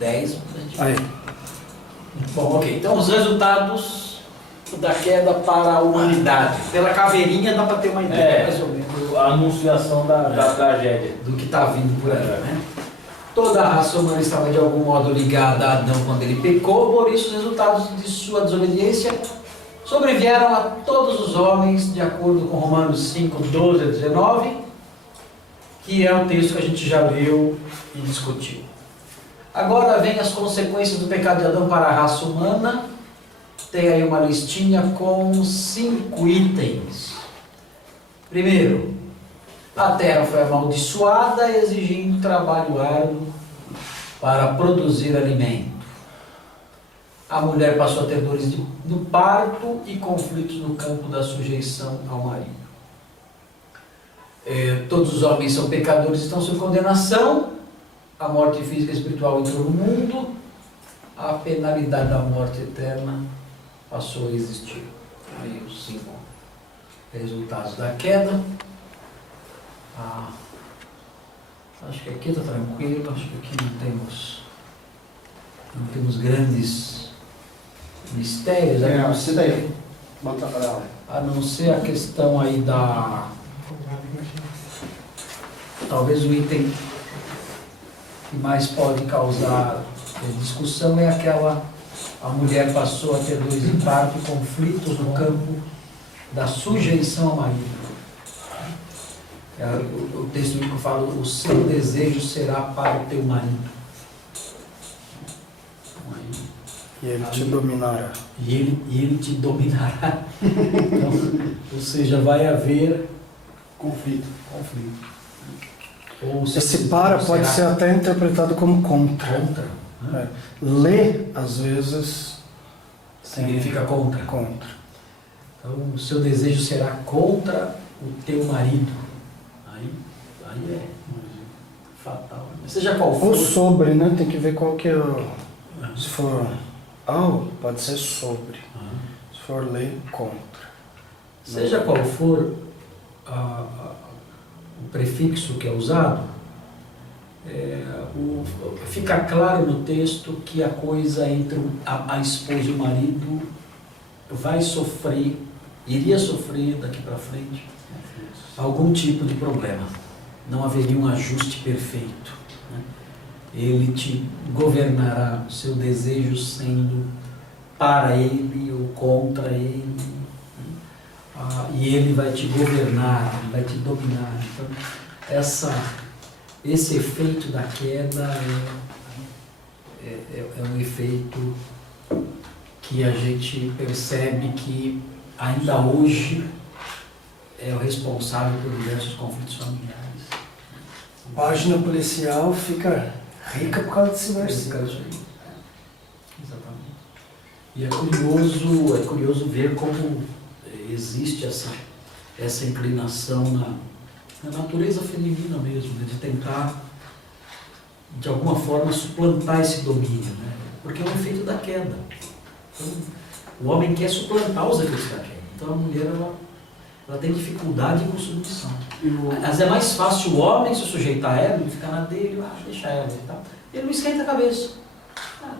10. Aí. Bom, ok. Então, os resultados da queda para a humanidade. Pela caveirinha dá para ter uma ideia, mais ou menos, a anunciação da tragédia. do que está vindo por aí, né? Toda a raça humana estava de algum modo ligada a Adão quando ele pecou, por isso os resultados de sua desobediência sobrevieram a todos os homens, de acordo com Romanos 5, 12 a 19, que é o texto que a gente já leu e discutiu. Agora vem as consequências do pecado de Adão para a raça humana. Tem aí uma listinha com 5 itens. Primeiro, a terra foi amaldiçoada, exigindo trabalho árduo para produzir alimento. A mulher passou a ter dores no parto e conflitos no campo da sujeição ao marido. Todos os homens são pecadores e estão sob condenação. A morte física e espiritual entrou no mundo. A penalidade da morte eterna passou a existir. Aí os 5 resultados da queda. Acho que aqui está tranquilo, acho que aqui não temos grandes mistérios. A não ser a questão aí talvez o item que mais pode causar discussão é a mulher passou a ter dores de parto e conflitos no campo da sujeição ao marido. O texto bíblico fala: o seu desejo será para o teu marido. E ele te dominará. E ele te dominará. Então, ou seja, vai haver conflito. Ou Esse para pode ser até interpretado como contra. Contra. Né? Ler, às vezes, Significa contra. Contra. Então, o seu desejo será contra o teu marido. Aí é fatal. Seja qual for. Ou sobre, né? Tem que ver qual que é o... Se for ao, pode ser sobre. Se for ler, contra. Seja qual for o prefixo que é usado, fica claro no texto que a coisa entre a esposa e o marido vai sofrer, iria sofrer daqui para frente algum tipo de problema. Não haveria um ajuste perfeito, né? Ele te governará, o seu desejo sendo para ele ou contra ele, e ele vai te governar, ele vai te dominar. Então, esse efeito da queda é um efeito que a gente percebe que ainda hoje é o responsável por diversos conflitos familiares. A página policial fica rica por causa desse versículo. Exatamente. E é curioso ver como existe essa inclinação na natureza feminina mesmo, né, de tentar, de alguma forma, suplantar esse domínio, né? Porque é um efeito da queda. Então, o homem quer suplantar os efeitos da queda. Então a mulher ela tem dificuldade com submissão. Às vezes é mais fácil o homem se sujeitar a ela, ele ficar na dele, deixa ela e tal. Ele não esquenta a cabeça.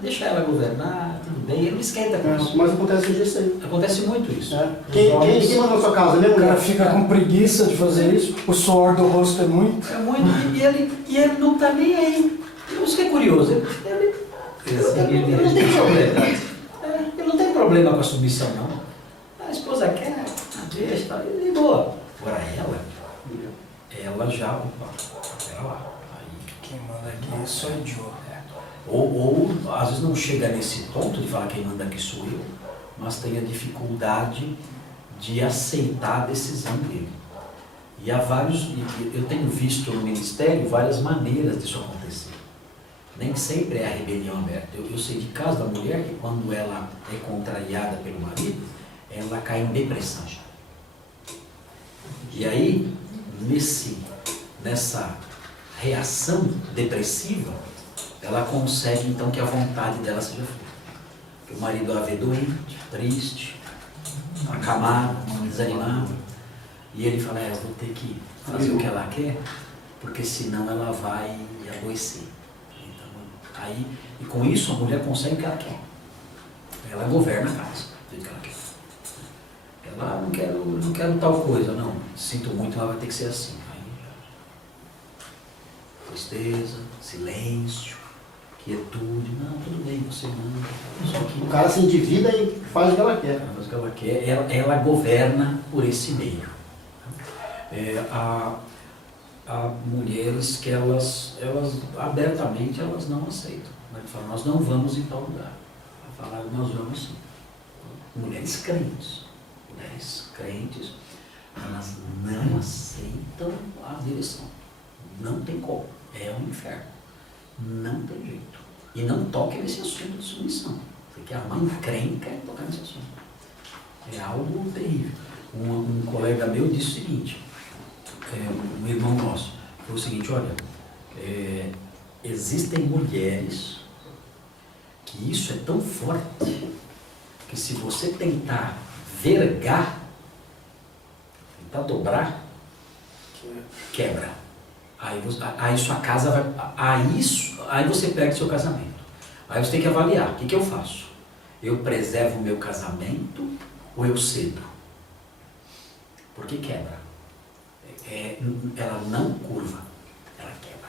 Deixa ela governar, tudo bem, ele não esquenta a cabeça. Mas acontece isso aí. Acontece muito isso. Quem manda na sua casa? O cara fica com preguiça de fazer isso, o suor do rosto é muito. É muito, e ele não está nem aí. Isso que é curioso. Ele não tem problema. Ele não tem problema com a submissão, não. A esposa quer, deixa, tá, de boa. Agora ela já, pera lá. Aí, Quem manda aqui sou eu. Ou às vezes não chega nesse ponto de falar quem manda aqui sou eu, mas tem a dificuldade de aceitar a decisão dele. E eu tenho visto no ministério várias maneiras disso acontecer. Nem sempre é a rebelião aberta. Eu sei de caso da mulher que quando ela é contrariada pelo marido, ela cai em depressão. E aí, nessa reação depressiva, ela consegue então que a vontade dela seja feita. O marido a vê doente, triste, acamado, desanimado, e ele fala: eu vou ter que fazer o que ela quer, porque senão ela vai adoecer. Então, Aí, e com isso a mulher consegue o que ela quer. Ela governa a casa, do jeito que ela quer. Ela não quero tal coisa, não. Sinto muito, ela vai ter que ser assim. Aí, tristeza, silêncio, quietude. Não, tudo bem, você manda. Só que O cara se endivida e faz o que ela quer. ela faz o que ela quer, ela governa por esse meio. Há mulheres que elas abertamente elas não aceitam. Elas falam, nós não vamos em tal lugar. Ela fala, nós vamos sim. Mulheres crentes, elas não aceitam a direção. Não tem como. É um inferno. Não tem jeito. E não toque nesse assunto de submissão. Porque a mãe encrenca em tocar nesse assunto. É algo terrível. Um colega meu disse o seguinte, um irmão nosso, foi o seguinte, olha, existem mulheres que isso é tão forte que se você tentar vergar, tentar dobrar, quebra. Aí sua casa vai. Aí você perde seu casamento. Aí você tem que avaliar, o que eu faço? Eu preservo o meu casamento ou eu cedo? Porque quebra. Ela não curva, ela quebra.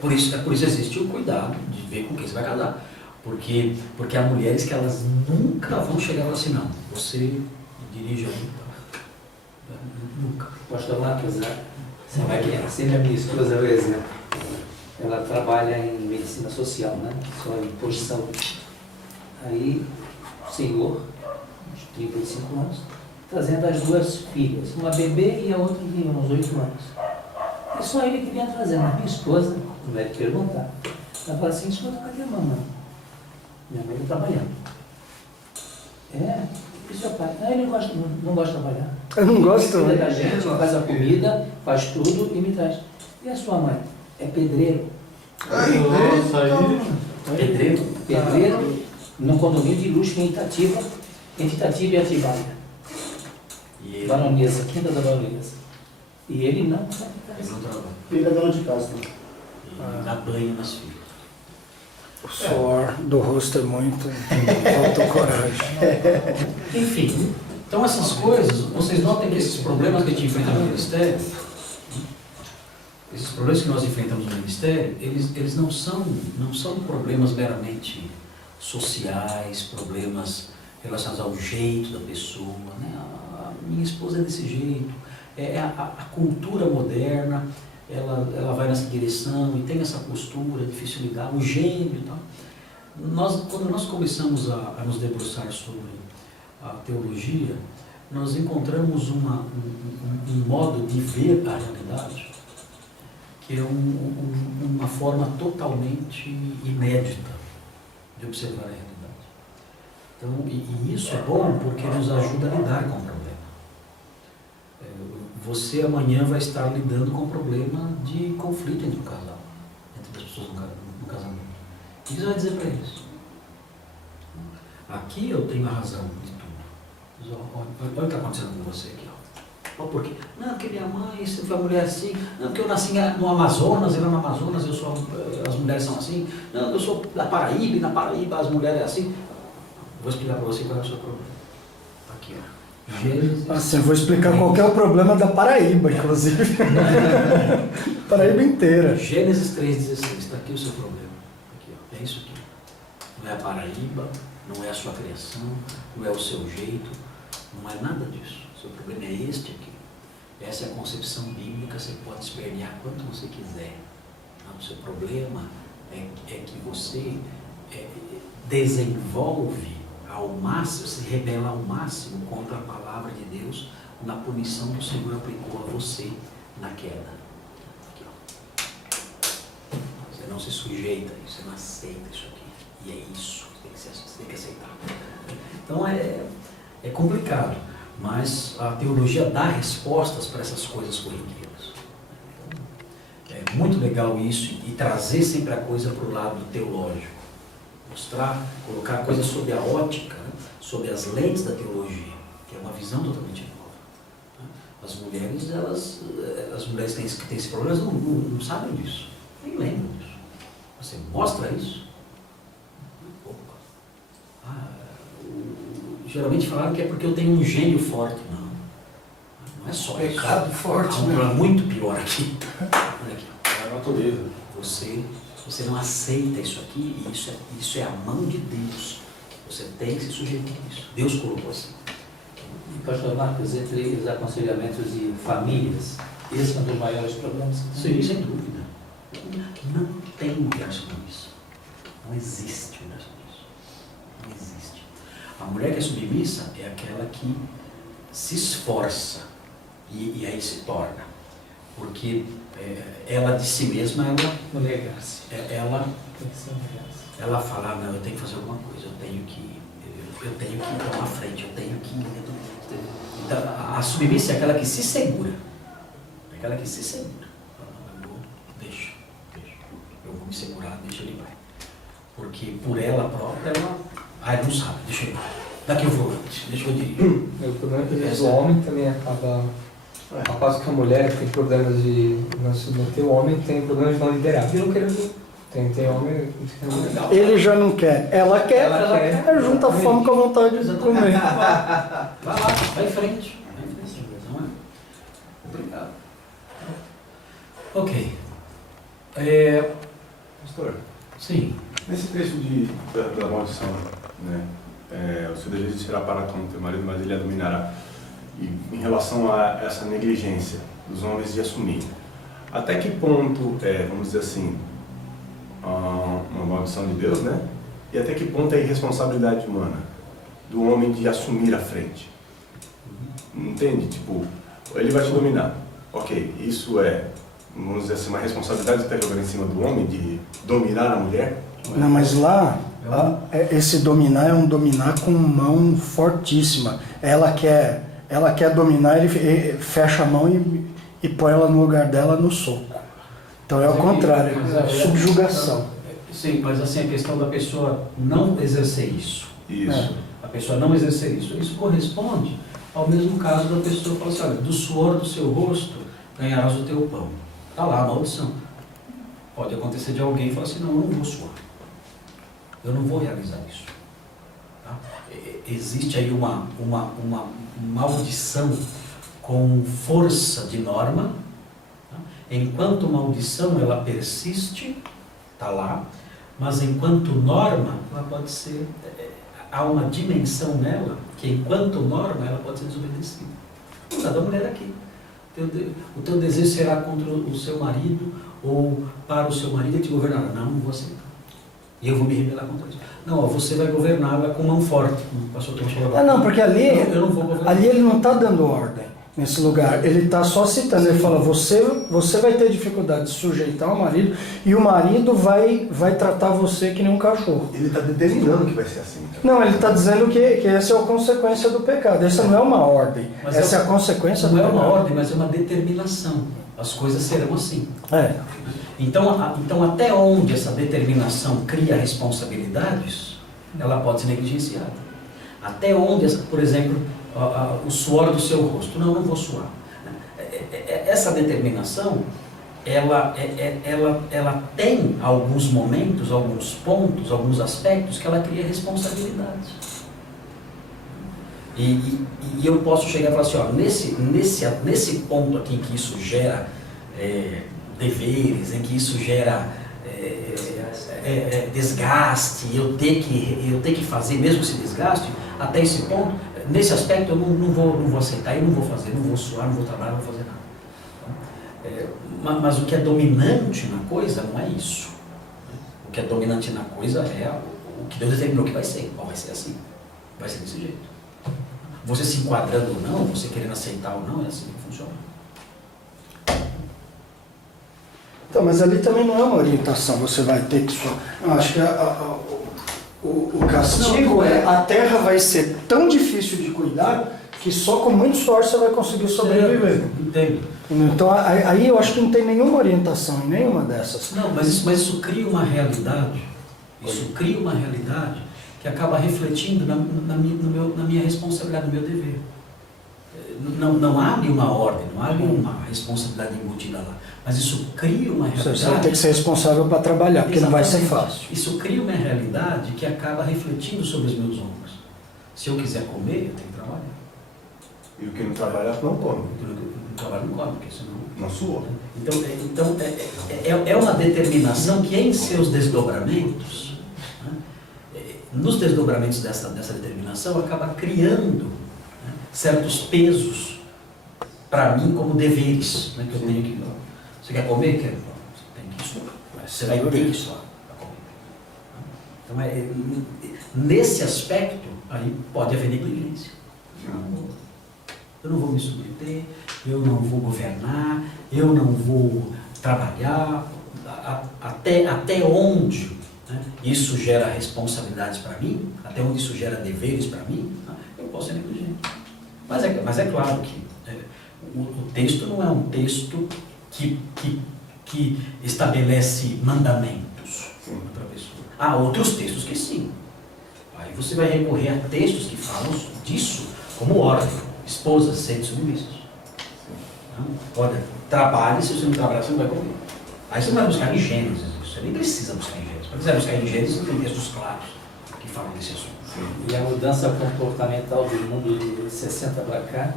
Por isso existe o cuidado de ver com quem você vai casar. Porque há mulheres que elas nunca vão chegar e falar assim, não, você dirige aí. Nunca. Pastor Marcos, sempre a minha esposa é o exemplo. Ela trabalha em medicina social, né? Só em posto de saúde. Aí, o senhor, uns 35 anos, trazendo as duas filhas, uma bebê e a outra de uns 8 anos. E só ele que vinha trazendo. A minha esposa, o médico perguntar, ela fala assim, escuta, cadê a mamãe? Minha mãe está trabalhando. E seu pai? Ele não gosta de trabalhar. Eu não gosto Cuida também. da gente, faz a comida, faz tudo e me traz. E a sua mãe? É pedreiro. Pedreiro? Pedreiro, num condomínio de luxo em Itatiba, entre Itatiba e Atibaia. Baronesa, quinta da Baronesa. E ele não vai Ele não trabalha. Ele é dono de casa também. E dá banho nas filhas. O suor do rosto é muito. Falta coragem. Enfim, então essas coisas, vocês notem que esses problemas que a gente enfrenta no ministério, esses problemas que nós enfrentamos no ministério, eles não são problemas meramente sociais, problemas relacionados ao jeito da pessoa, né? A minha esposa é desse jeito, a cultura moderna, ela vai nessa direção e tem essa postura, difícil lidar, o gênio e tal. Quando nós começamos a nos debruçar sobre a teologia, nós encontramos um modo de ver a realidade que é uma forma totalmente inédita de observar a realidade. Então, e isso é bom porque nos ajuda a lidar com o problema. Você amanhã vai estar lidando com o problema de conflito entre o casal, entre as pessoas no casamento. O que você vai dizer para eles? Aqui eu tenho a razão de tudo. Olha o que está acontecendo com você aqui. Olha por quê? Não, porque minha mãe sempre foi uma mulher assim. Não, porque eu nasci no Amazonas, eu no Amazonas, as mulheres são assim. Não, eu sou da Paraíba, e na Paraíba as mulheres são assim. Vou explicar para você qual é o seu problema. Aqui, ó. Gênesis. Assim, eu vou explicar qual que é o problema da Paraíba, inclusive. Paraíba inteira. Gênesis 3,16, está aqui o seu problema. Aqui, ó. É isso aqui. Não é a Paraíba, não é a sua criação, não é o seu jeito, não é nada disso. O seu problema é este aqui. Essa é a concepção bíblica, você pode espernear quanto você quiser. Não, o seu problema é que você desenvolve ao máximo, se rebela ao máximo contra a palavra de Deus na punição que o Senhor aplicou a você na queda. Aqui, ó. Você não se sujeita a isso, você não aceita isso aqui. E é isso, você tem que aceitar. Então é complicado, mas a teologia dá respostas para essas coisas corriqueiras. Então, é muito legal isso e trazer sempre a coisa para o lado teológico. Mostrar, colocar a coisa sob a ótica, né? Sob as lentes da teologia, que é uma visão totalmente nova. Né? As mulheres que têm esse problema não sabem disso, nem lembram. mostra isso? Geralmente falaram que é porque eu tenho um gênio forte. Não. Não é só isso. Pecado forte, Há um né? problema muito pior aqui. Olha aqui. É a natureza. Você não aceita isso aqui, e isso é a mão de Deus. Você tem que se sujeitar a isso. Deus colocou assim. Pastor Marcos, entre os aconselhamentos de famílias, esse é um dos maiores problemas que tem. Sim, sem dúvida. Não tem universo com isso. Não existe universo com isso. Não existe. A mulher que é submissa é aquela que se esforça e aí se torna. Porque ela de si mesma, ela fala, não, eu tenho que fazer alguma coisa, eu tenho que tomar frente, eu tenho que... Então, a submissa é aquela que se segura. É aquela que se segura. Deixa. Eu vou me segurar, deixa ele vai. Porque por ela própria, ela não sabe, deixa eu ir. Daqui eu vou antes, deixa eu dirigir. O problema é que às vezes o homem também acaba, ao passo que a mulher tem problemas de não se submeter, o homem tem problemas de não liderar. Tem homem que Ele já não quer, ela quer, Ela quer. aí junta a fome com a vontade de comer. Vai lá, vai em frente. Não é? Obrigado. Ok. Pastor, Sim. nesse trecho da maldição, né? O seu desejo será para com o teu marido, mas ele a dominará. E em relação a essa negligência dos homens de assumir, até que ponto vamos dizer assim, uma maldição de Deus, né? E até que ponto é irresponsabilidade humana do homem de assumir a frente? Entende? Tipo, ele vai te dominar. Ok, isso vamos dizer assim, uma responsabilidade que está jogando em cima do homem de dominar a mulher? Não, mas lá, esse dominar é um dominar com mão fortíssima. Ela quer dominar, ele fecha a mão e põe ela no lugar dela no soco. Então é o contrário, é subjugação. Sim, mas assim, a questão da pessoa não exercer isso. Isso. A pessoa não exercer isso. Isso corresponde ao mesmo caso da pessoa falar assim, olha, do suor do seu rosto ganharás o teu pão. Está lá a maldição. Pode acontecer de alguém falar assim, não, eu não vou suar. Eu não vou realizar isso. Tá? Existe aí uma maldição com força de norma. Tá? Enquanto maldição ela persiste, está lá, mas enquanto norma ela pode ser, há uma dimensão nela que enquanto norma ela pode ser desobedecida. Não dá da mulher aqui. O teu desejo será contra o seu marido ou para o seu marido e te governará. Não vou aceitar. E eu vou me rebelar contra isso. Não, você vai governá-la com mão forte. Passou o tempo agora. Não, porque ali, eu não vou governar. ali ele não está dando ordem nesse lugar. Ele está só citando. Ele fala, você vai ter dificuldade de sujeitar o marido e o marido vai tratar você que nem um cachorro. Ele está determinando que vai ser assim. Não, ele está dizendo que essa é a consequência do pecado. Essa não é uma ordem. Mas essa é a consequência do não é pecado. uma ordem, mas é uma determinação. As coisas serão assim. Então até onde essa determinação cria responsabilidades, ela pode ser negligenciada. Até onde, por exemplo, o suor do seu rosto. Não vou suar. Essa determinação, ela tem alguns momentos, alguns pontos, alguns aspectos que ela cria responsabilidades. E eu posso chegar e falar assim, ó, nesse ponto aqui em que isso gera deveres, em que isso gera desgaste, eu ter que fazer mesmo esse desgaste, até esse ponto, nesse aspecto eu não vou aceitar, eu não vou fazer, não vou suar, não vou trabalhar, não vou fazer nada. Mas o que é dominante na coisa não é isso. O que é dominante na coisa é o que Deus determinou que vai ser. Vai ser assim, vai ser desse jeito. Você se enquadrando ou não, você querendo aceitar ou não, é assim que funciona. Então, mas ali também não é uma orientação, você vai ter que só... Eu acho que o castigo a terra vai ser tão difícil de cuidar que só com muito esforço você vai conseguir sobreviver. Entendo. Então aí eu acho que não tem nenhuma orientação em nenhuma dessas. Não, mas isso cria uma realidade. Isso cria uma realidade que acaba refletindo na minha responsabilidade, no meu dever. Não há ali uma ordem, não há ali uma responsabilidade embutida lá. Mas isso cria uma realidade. Você vai ter que ser responsável para trabalhar, porque não vai ser Exatamente. fácil. Isso cria uma realidade que acaba refletindo sobre os meus ombros. Se eu quiser comer, eu tenho que trabalhar. E o que não trabalha não come. O trabalho não come, porque senão... Não suou. Então é uma determinação que em seus desdobramentos, né, nos desdobramentos dessa determinação, acaba criando, né, certos pesos para mim como deveres, né, que eu tenho que... Você quer comer? Quer? Você tem que isso. Você vai ter isso lá para comer. Então, nesse aspecto, aí pode haver negligência. Eu não vou me submeter, eu não vou governar, eu não vou trabalhar, até onde, né, isso gera responsabilidades para mim, até onde isso gera deveres para mim, né, eu posso ser negligente. Mas é claro que o texto não é um texto que estabelece mandamentos para a pessoa. Há outros textos que sim. Aí você vai recorrer a textos que falam disso como ordem. Esposas, sede submissas. Olha, trabalhe, se você não trabalhar, você não vai comer. Aí você não vai buscar em Gênesis isso. Você nem precisa buscar em Gênesis. Se quiser buscar em Gênesis, tem textos claros que falam desse assunto. E a mudança comportamental do mundo de 60 para cá,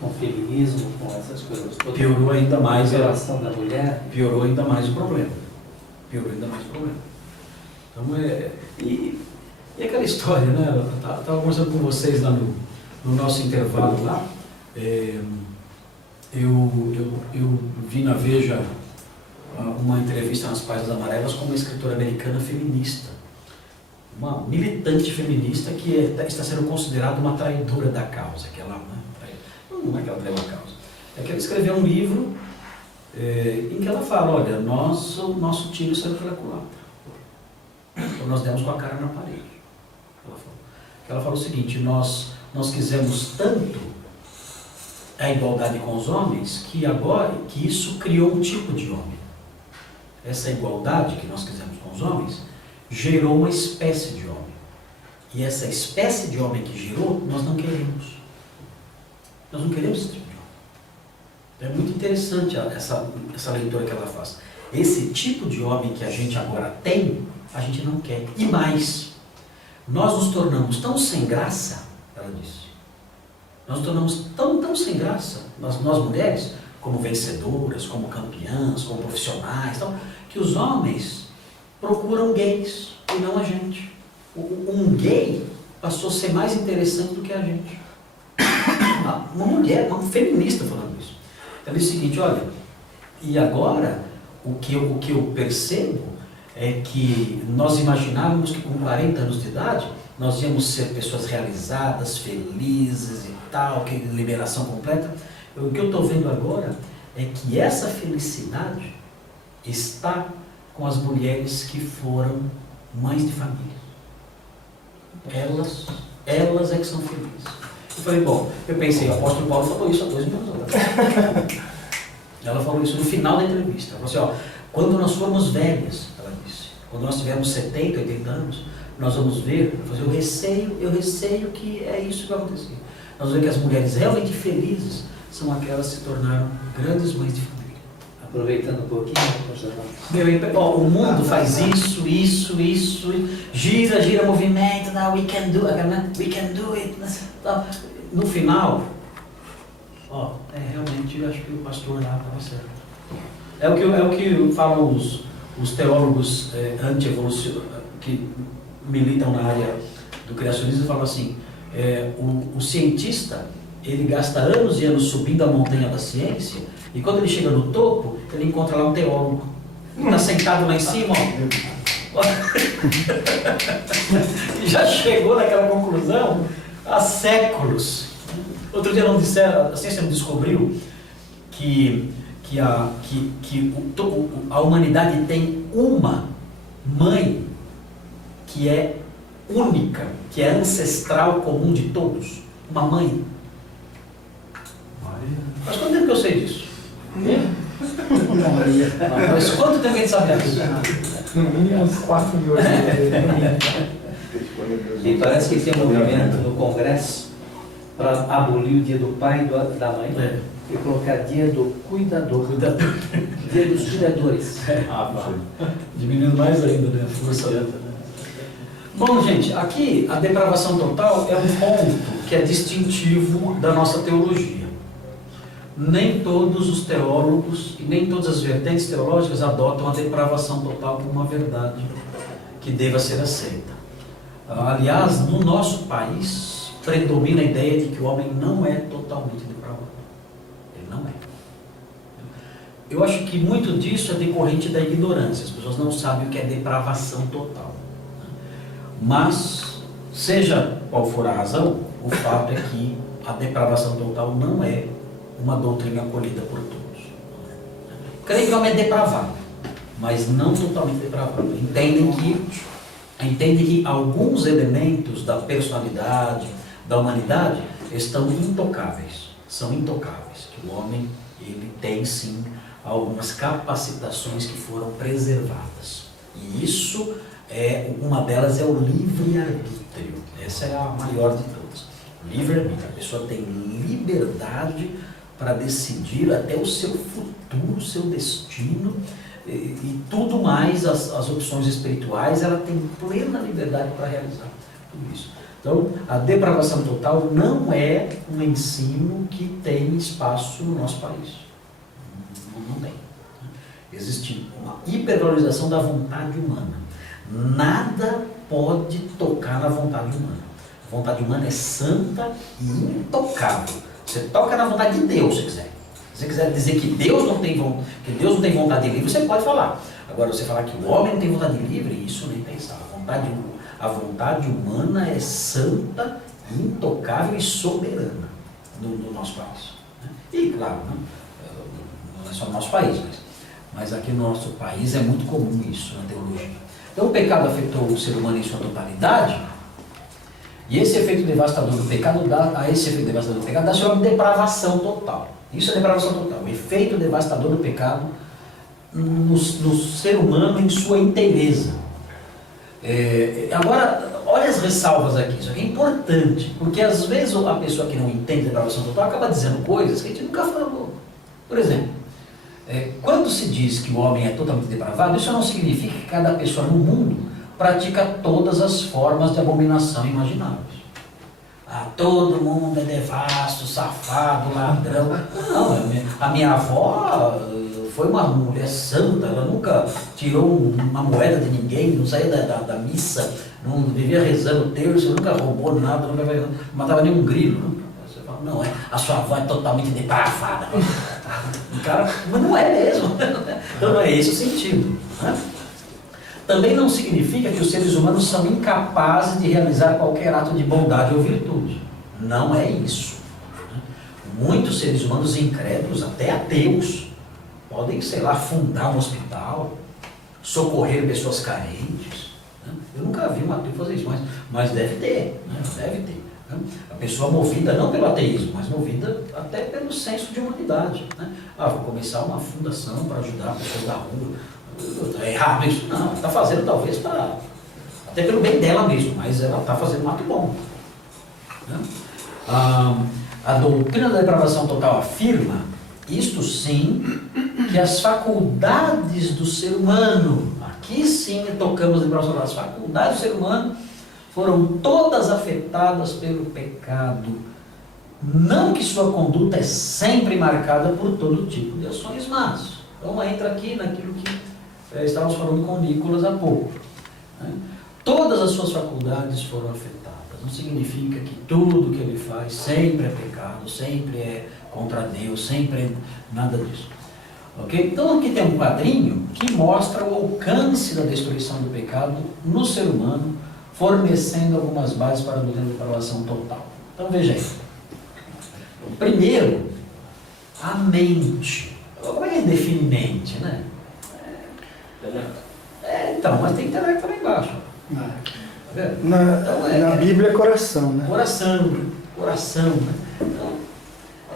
com o feminismo, com essas coisas todas. Piorou ainda mais a relação da mulher. Piorou ainda mais o problema. Então, e aquela história, né? Eu estava conversando com vocês lá no nosso intervalo lá. Eu vi na Veja uma entrevista nas Páginas Amarelas com uma escritora americana feminista. Uma militante feminista que está sendo considerada uma traidora da causa. Que ela, não é que ela traiu a causa. É que ela escreveu um livro em que ela fala, olha, o nosso tiro saiu pela culatra. Então nós demos com a cara na parede. Ela falou o seguinte, nós quisemos tanto a igualdade com os homens que isso criou um tipo de homem. Essa igualdade que nós quisemos com os homens gerou uma espécie de homem. E essa espécie de homem que gerou, nós não queremos. Nós não queremos esse tipo de homem. É muito interessante essa leitura que ela faz. Esse tipo de homem que a gente agora tem, a gente não quer. E mais, nós nos tornamos tão sem graça, ela disse. Nós nos tornamos tão sem graça, nós mulheres, como vencedoras, como campeãs, como profissionais, que os homens procuram gays e não a gente. Um gay passou a ser mais interessante do que a gente. Uma mulher, uma feminista falando isso. Ela disse o seguinte, olha, e agora o que eu percebo é que nós imaginávamos que com 40 anos de idade nós íamos ser pessoas realizadas, felizes e tal, que liberação completa. O que eu estou vendo agora é que essa felicidade está com as mulheres que foram mães de família. Elas é que são felizes. Eu falei, bom, eu pensei, o apóstolo Paulo falou isso há 2 mil anos atrás. Ela falou isso no final da entrevista. Ela falou assim, quando nós formos velhas, ela disse, quando nós tivermos 70, 80 anos, nós vamos ver, eu receio que é isso que vai acontecer. Nós vamos ver que as mulheres realmente felizes são aquelas que se tornaram grandes mães de família. Aproveitando um pouquinho, o mundo faz isso, gira, movimento, we can do it. No final, realmente eu acho que o pastor lá estava certo. É o que falam os teólogos anti-evolucionistas que militam na área do criacionismo, falam assim, o cientista, ele gasta anos e anos subindo a montanha da ciência, e quando ele chega no topo, ele encontra lá um teólogo. Ele está sentado lá em cima, e já chegou naquela conclusão há séculos. Outro dia não disseram, a ciência não descobriu que a humanidade tem uma mãe que é única, que é ancestral comum de todos. Uma mãe. Mas quanto tempo que eu sei disso? Mas quanto tempo a gente sabe disso? No mínimo uns 4 mil anos. E parece que tem um movimento no Congresso para abolir o dia do pai e da mãe, É. e colocar dia do cuidador, dia dos cuidadores. Diminuindo mais ainda, né? A força. Bom, gente, aqui a depravação total é um ponto que é distintivo da nossa teologia. Nem todos os teólogos e nem todas as vertentes teológicas adotam a depravação total como uma verdade que deva ser aceita. Aliás, no nosso país, predomina a ideia de que o homem não é totalmente depravado. Ele não é. Eu acho que muito disso é decorrente da ignorância. As pessoas não sabem o que é depravação total. Mas, seja qual for a razão, o fato é que a depravação total não é uma doutrina acolhida por todos. Creio que o homem é depravado, mas não totalmente depravado. Entendem que alguns elementos da personalidade, da humanidade, estão intocáveis. São intocáveis. Que o homem, ele tem sim algumas capacitações que foram preservadas. E isso, uma delas é o livre-arbítrio. Essa é a maior de todas. Livre-arbítrio. A pessoa tem liberdade para decidir até o seu futuro, o seu destino e tudo mais, as opções espirituais, ela tem plena liberdade para realizar tudo isso. Então, a depravação total não é um ensino que tem espaço no nosso país. Não tem. Existe uma hipervalorização da vontade humana. Nada pode tocar na vontade humana. A vontade humana é santa e intocável. Você toca na vontade de Deus, se quiser. Se você quiser dizer que Deus não tem vontade livre, você pode falar. Agora, você falar que o homem não tem vontade livre, isso nem pensar. A vontade humana é santa, intocável e soberana no nosso país. E, claro, não é só no nosso país, mas aqui no nosso país é muito comum isso na teologia. Então, o pecado afetou o ser humano em sua totalidade, e esse efeito devastador do pecado dá-se uma depravação total. Isso é depravação total. O efeito devastador do pecado no ser humano em sua inteireza. Agora, olha as ressalvas aqui. Isso aqui é importante, porque às vezes a pessoa que não entende depravação total acaba dizendo coisas que a gente nunca falou. Por exemplo, quando se diz que o homem é totalmente depravado, isso não significa que cada pessoa no mundo pratica todas as formas de abominação imagináveis. Todo mundo é devasso, safado, ladrão. Não, a minha avó foi uma mulher santa, ela nunca tirou uma moeda de ninguém, não saía da missa, não vivia rezando o terço, nunca roubou nada, nunca matava nenhum grilo. Você fala, não, a sua avó é totalmente depravada. Mas não é mesmo. Então não é esse o sentido. Né? Também não significa que os seres humanos são incapazes de realizar qualquer ato de bondade ou virtude. Não é isso. Muitos seres humanos incrédulos, até ateus, podem, sei lá, fundar um hospital, socorrer pessoas carentes. Eu nunca vi um ateu fazer isso, mas deve ter. Deve ter. A pessoa movida não pelo ateísmo, mas movida até pelo senso de humanidade. Vou começar uma fundação para ajudar pessoas da rua. É errado isso? Não, ela está fazendo talvez até pelo bem dela mesmo, mas ela está fazendo um ato bom. A doutrina da depravação total afirma, isto sim, que as faculdades do ser humano, aqui sim tocamos na depravação total, as faculdades do ser humano foram todas afetadas pelo pecado. Não que sua conduta é sempre marcada por todo tipo de ações más. Então entra aqui naquilo que estávamos falando com o Nicolas há pouco. Todas as suas faculdades foram afetadas. Não significa que tudo que ele faz sempre é pecado, sempre é contra Deus, sempre é nada disso. Okay? Então aqui tem um quadrinho que mostra o alcance da destruição do pecado no ser humano, fornecendo algumas bases para a doutrina da depravação total. Então veja aí. Primeiro, a mente. Como é que define mente, né? Então, mas tem intelecto lá embaixo. Tá vendo? Na Bíblia é coração, né? Coração, né?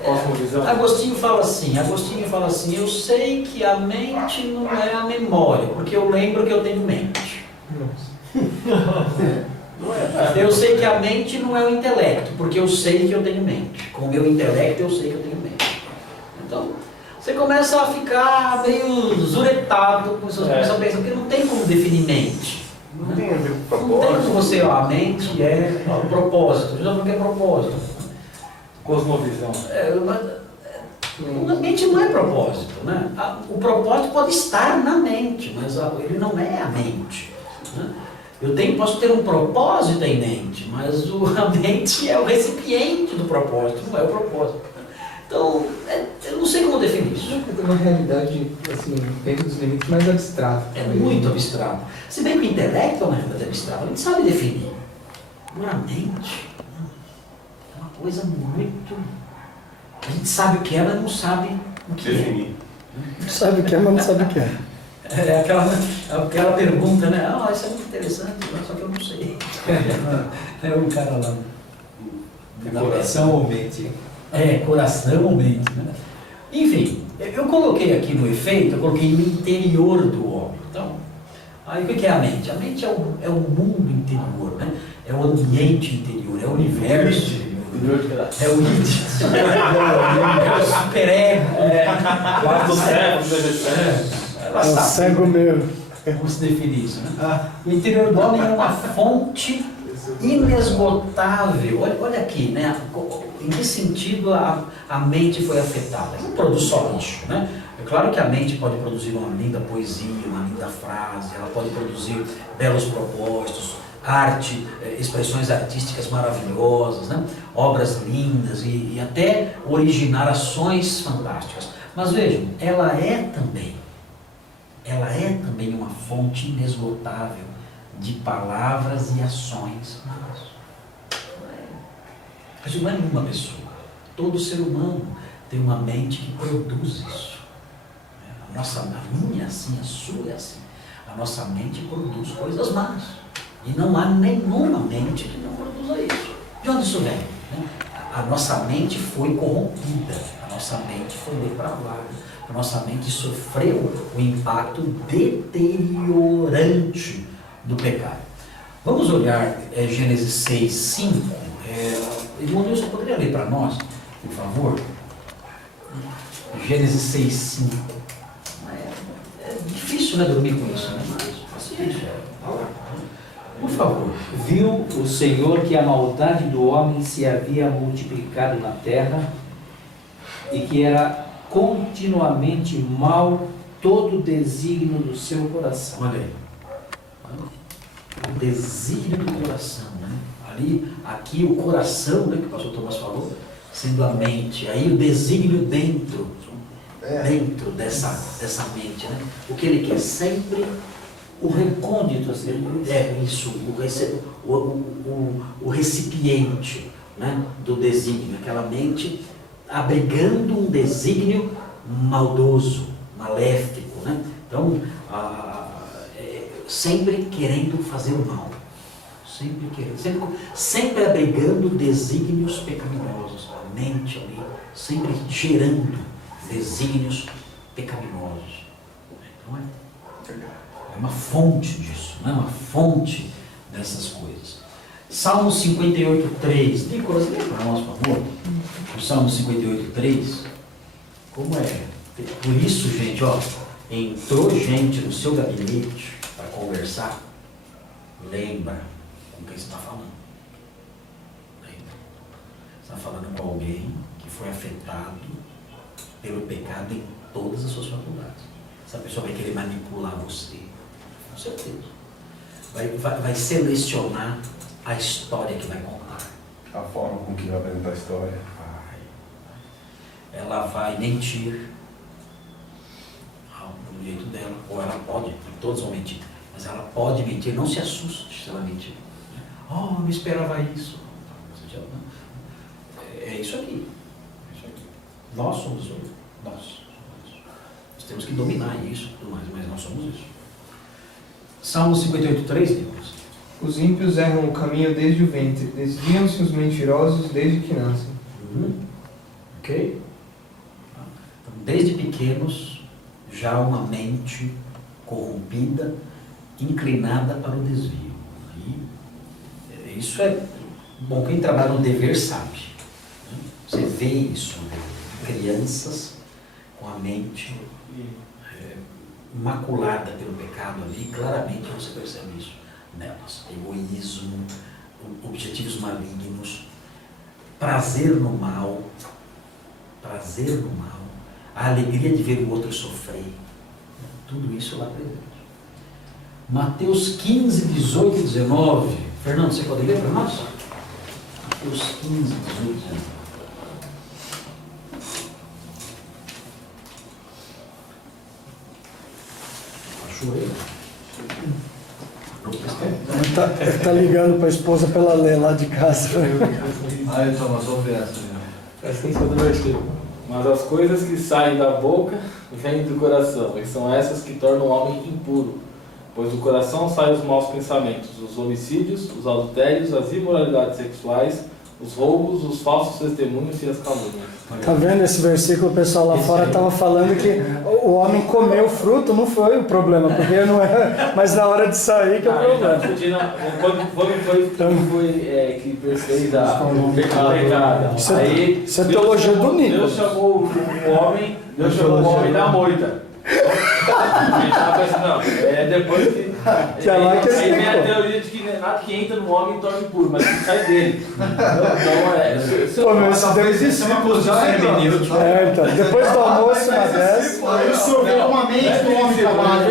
Então, Agostinho fala assim, eu sei que a mente não é a memória, porque eu lembro que eu tenho mente. Nossa. Eu sei que a mente não é o intelecto, porque eu sei que eu tenho mente. Com o meu intelecto eu sei que eu tenho mente. Então, você começa a ficar meio zuretado, você começa a pensar que não tem como definir mente. Não tem a ver com Não tem como você, a mente é o propósito. Já não é propósito. Cosmovisão. A mente não é propósito, né? O propósito pode estar na mente, mas ele não é a mente, né? Posso ter um propósito em mente, mas a mente é o recipiente do propósito, não é o propósito. Então, eu não sei como definir isso. É uma realidade, assim, dentro dos limites mais abstrata. É muito abstrato. Se bem que o intelecto é uma realidade abstrata, a gente sabe definir. Agora, a mente é uma coisa muito... A gente sabe o que é, mas não sabe o que é. definir. Sabe o que é, mas não sabe o que é. É aquela pergunta, né? Ah, isso é muito interessante, só que eu não sei. É um cara lá. Coração ou mente? Coração ou mente, né? Enfim, eu coloquei aqui no efeito, eu coloquei no interior do homem. Então, aí o que é a mente? A mente é o mundo interior, né? É o ambiente interior, é o universo. É o id. É o superego. Lá do cérebro, É o cego meu. Vamos definir isso, né? O interior do homem é uma fonte inesgotável. Olha aqui, né? Em que sentido a mente foi afetada? Não produz só lixo, né? É claro que a mente pode produzir uma linda poesia, uma linda frase, ela pode produzir belos propósitos, arte, expressões artísticas maravilhosas, né? Obras lindas e até originar ações fantásticas. Mas vejam, ela é também uma fonte inesgotável de palavras e ações. Mas não é nenhuma pessoa. Todo ser humano tem uma mente que produz isso. A minha é assim, a sua é assim. A nossa mente produz coisas más. E não há nenhuma mente que não produza isso. De onde isso vem? A nossa mente foi corrompida, a nossa mente foi depravada, a nossa mente sofreu o impacto deteriorante do pecado. Vamos olhar Gênesis 6, 5. Irmão Nilson, poderia ler para nós, por favor? Gênesis 6, 5. É difícil, né, dormir com isso, né? Mas paciência. Por favor. Viu o Senhor que a maldade do homem se havia multiplicado na terra e que era continuamente mal todo o desígnio do seu coração. Olha aí. O desígnio do coração, né? Aqui o coração, né, que o pastor Tomás falou, sendo a mente. Aí o desígnio dentro dessa mente, né? O que ele quer sempre... O recôndito, assim, isso, o recipiente, né, do desígnio, aquela mente abrigando um desígnio maldoso, maléfico, né? Então, sempre querendo fazer o mal, sempre abrigando desígnios pecaminosos, a mente ali, sempre gerando desígnios pecaminosos. Então, é uma fonte disso, né? Uma fonte dessas coisas. Salmo 58:3. Nicolas, lê para nós, por favor. O Salmo 58:3. Como é? Por isso, gente, entrou gente no seu gabinete para conversar. Lembra com quem você está falando. Lembra. Você está falando com alguém que foi afetado pelo pecado em todas as suas faculdades. Essa pessoa vai querer manipular você. Com certeza. Vai selecionar a história que vai contar. A forma com que vai apresentar a história. Ela vai mentir do jeito dela, ou ela pode, todos vão mentir, mas ela pode mentir, não se assuste se ela mentir. Oh, não esperava isso. É isso aqui. Nós somos isso. Nós temos que dominar isso, mas nós somos isso. Salmo 58:3, Deus. Os ímpios erram o caminho desde o ventre, desviam-se os mentirosos desde que nascem. Ok? Então, desde pequenos, já há uma mente corrompida, inclinada para o desvio. E Isso é bom, quem trabalha no dever sabe. Você vê isso, né? Crianças com a mente maculada pelo pecado ali, claramente você percebe isso nelas. Egoísmo, objetivos malignos, prazer no mal, a alegria de ver o outro sofrer, tudo isso lá presente. Mateus 15, 18 e 19. Fernando, você pode ler para nós? Mateus 15, 18 e 19. Achou ele? Ele tá ligando para a esposa para ela ler lá de casa. Então, nós vamos ver essa. Presta atenção no versículo. Mas as coisas que saem da boca vêm do coração, e são essas que tornam o homem impuro. Pois do coração saem os maus pensamentos, os homicídios, os adultérios, as imoralidades sexuais, os roubos, os falsos testemunhos e as calúnias. Tá vendo esse versículo? O pessoal lá fora estava falando que o homem comeu o fruto, não foi o problema, porque não é, mas na hora de sair que é o problema. Quando foi que perfez o pecado. Isso é teologia do Nicolas. Deus chamou o homem da moita. A gente tava pensando, não, depois que. Aí vem a teoria de que nada que entra no homem torna impuro, mas que sai dele. Então Pô, mas Isso é uma posição hermenêutica. então, depois do almoço, uma dessa. Ele sorveu uma mente do homem trabalho.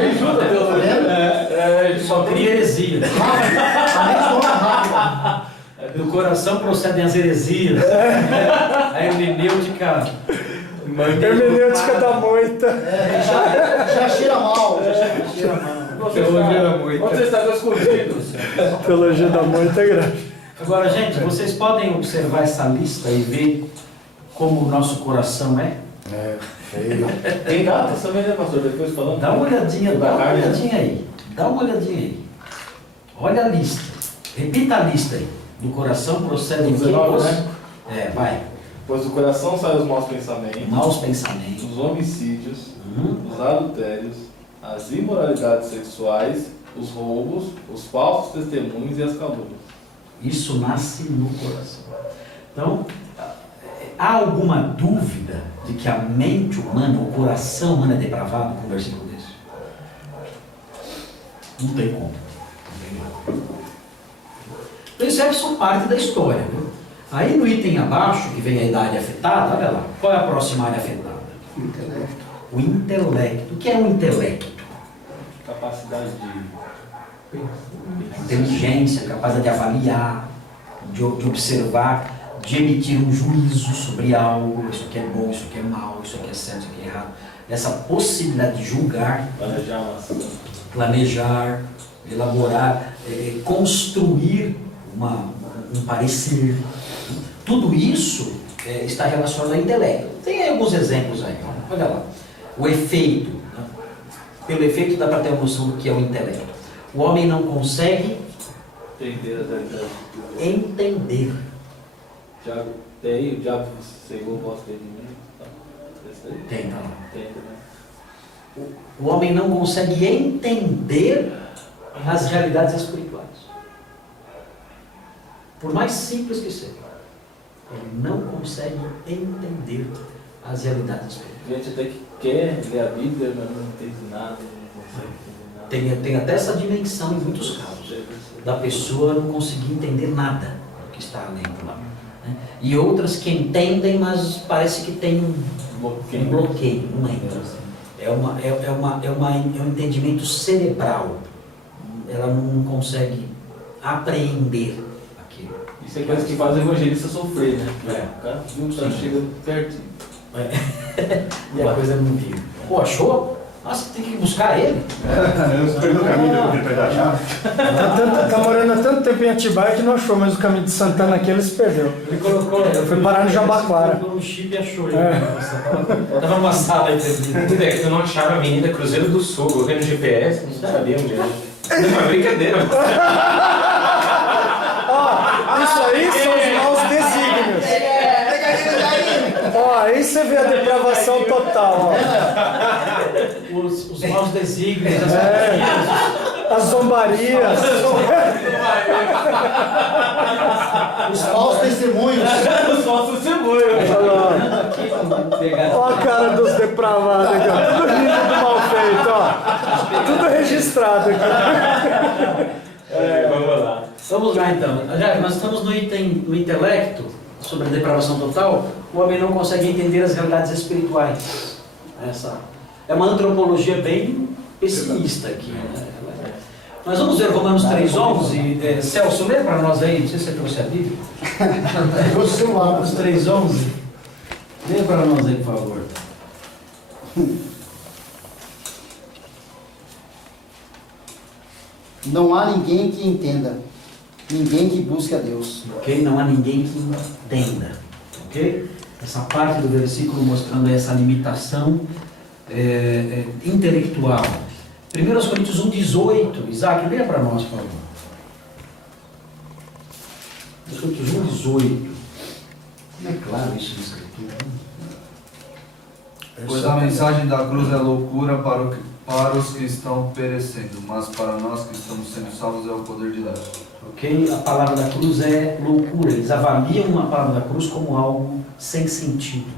Ele só cria heresia. A mente do homem rápida. Do coração procedem as heresias. A hermenêutica. Hermenêutica da moita. Já cheira mal. Já cheira mal. Você está escondido. Teologia da moita é grave. Agora, gente, vocês podem observar essa lista e ver como o nosso coração é? Tem datas também, né, pastor? Depois falando. Dá uma olhadinha aí. Dá uma olhadinha aí. Olha a lista. Repita a lista aí. Do coração procedem os 19, né? Vai. Pois do coração saem os maus pensamentos, Maus pensamentos. os homicídios, os adultérios, as imoralidades sexuais, os roubos, os falsos testemunhos e as calúnias. Isso nasce no coração. Então, há alguma dúvida de que a mente humana, o coração humano é depravado com um versículo desse? Não tem como. Então, isso é só parte da história. Viu? Aí no item abaixo, que vem a idade afetada, olha lá, qual é a próxima área afetada? O intelecto. O que é um intelecto? Capacidade de Inteligência, capacidade de avaliar, de observar, de emitir um juízo sobre algo, isso aqui é bom, isso aqui é mal, isso aqui é certo, isso aqui é errado. Essa possibilidade de julgar, planejar, elaborar, construir um parecer. Tudo isso está relacionado ao intelecto. Tem aí alguns exemplos aí, olha lá. O efeito. Né? Pelo efeito dá para ter uma noção do que é o intelecto. O homem não consegue entender a realidade. entender. Tiago, tem aí o diabo cegou o vosso entendimento? Tem, tá lá. Tem também. O homem não consegue entender as realidades espirituais. Por mais simples que seja, ele não consegue entender as realidades espirituais. A gente até que quer ler a Bíblia, mas não entende nada, não consegue entender nada. Tem até essa dimensão em muitos casos, da pessoa não conseguir entender nada do que está lendo lá. Né? E outras que entendem, mas parece que tem um bloqueio, não entra. É um entendimento cerebral. Ela não consegue apreender aquilo. Isso é coisa que faz o evangelista sofrer, né? É. O cara viu que está chegando pertinho. E a coisa não viu. Pô, achou? Nossa, tem que buscar ele. Eu perdi o caminho depois de pegar a chave. Tá morando há tanto tempo em Atibaia que não achou, mas o caminho de Santana aqui ele se perdeu. Ele colocou. Foi parar no Jabaquara. Ele colocou no chip e achou ele. Tava numa sala aí perdida. É que tu não achava a Avenida Cruzeiro do Sul, coloquei no GPS, não sabia onde era. Não, é brincadeira. Isso aí são os maus desígnios. Ó, aí você vê a depravação total. Ó. Os maus desígnios, as As zombarias. Os falsos testemunhos. Os falsos testemunhos. Olha a cara dos depravados aqui, ó. Tudo rindo do mal feito, ó. Tudo registrado aqui. Vamos lá. Vamos lá então. Já, nós estamos no item do intelecto, sobre a depravação total. O homem não consegue entender as realidades espirituais. Essa é uma antropologia bem pessimista aqui, né? Nós vamos ver Romanos 3,11. Celso, lê para nós aí, não sei se você trouxe a Bíblia. Romanos 3,11. Lê para nós aí, por favor. Não há ninguém que entenda, ninguém que busque a Deus. Ok? Não há ninguém que entenda. Ok? Essa parte do versículo mostrando essa limitação intelectual. 1 Coríntios 1,18. Isaac, leia para nós, por favor. 1 Coríntios 1,18. Não é claro isso na Escritura? Pois a mensagem da cruz é loucura para os que estão perecendo, mas para nós que estamos sendo salvos é o poder de Deus. Ok? A palavra da cruz é loucura. Eles avaliam a palavra da cruz como algo sem sentido.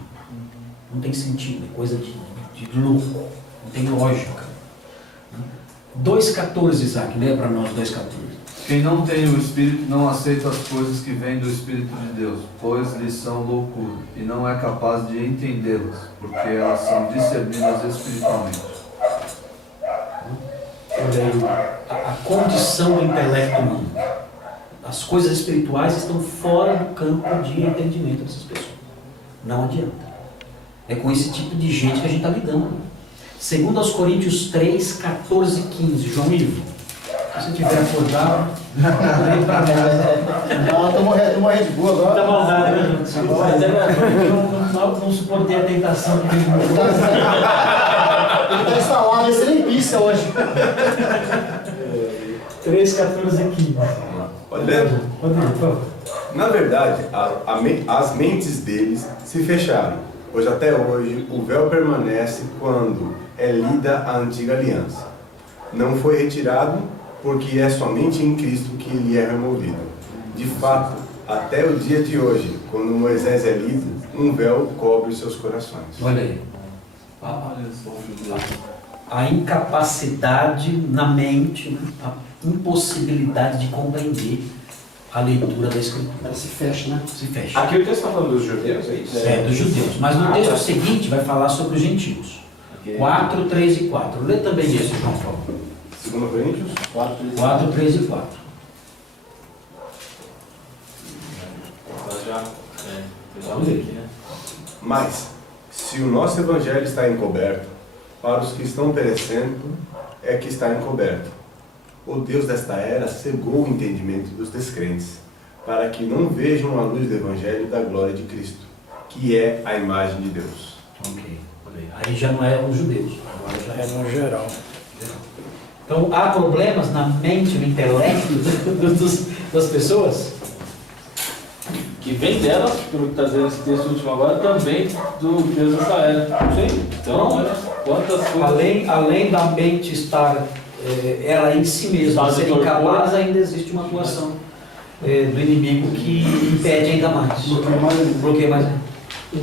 Não tem sentido, é coisa de louco. Não tem lógica. 2,14, Isaac, leia para nós 2,14. Quem não tem o Espírito não aceita as coisas que vêm do Espírito de Deus, pois lhes são loucura, e não é capaz de entendê-las, porque elas são discernidas espiritualmente. Olha aí, a condição do intelecto humano. As coisas espirituais estão fora do campo de entendimento dessas pessoas. Não adianta. É com esse tipo de gente que a gente está lidando. 2 Coríntios 3, 14 e 15. João Ivo, se você tiver acordado, lê para nós. Ah, tô morrendo de boa agora. Tá maldade, né? Eu não suportei a tentação que veio do meu Ele tá instalado, esse nem pisca hoje. 3, 14 e 15. Pode ler? Pode ler, por favor. Na verdade, as mentes deles se fecharam, pois até hoje o véu permanece quando é lida a antiga aliança. Não foi retirado, porque é somente em Cristo que ele é removido. De fato, até o dia de hoje, quando Moisés é lido, um véu cobre os seus corações. Olha aí. A incapacidade na mente, né? A impossibilidade de compreender a leitura da Escritura. Ela se fecha, né? Se fecha. Aqui o texto está falando dos judeus, é isso? É, dos judeus. Mas no texto seguinte vai falar sobre os gentios. 4, 3 e 4. Lê também esse, João Paulo. 2 Coríntios 4, 3 e 4. Já li aqui, né? Mas, se o nosso evangelho está encoberto, para os que estão perecendo, é que está encoberto. O Deus desta era cegou o entendimento dos descrentes, para que não vejam a luz do evangelho da glória de Cristo, que é a imagem de Deus. Ok. Aí já não é os judeus. Agora já É no geral. Então há problemas na mente, no intelecto das pessoas? Que vem dela, pelo que está dizendo esse texto último agora, também do Deus dessa era. Sim. Então, olha quantas coisas. Além da mente estar ela em si mesma ser incapaz, ainda existe uma atuação do inimigo que impede ainda mais. Bloqueia mais.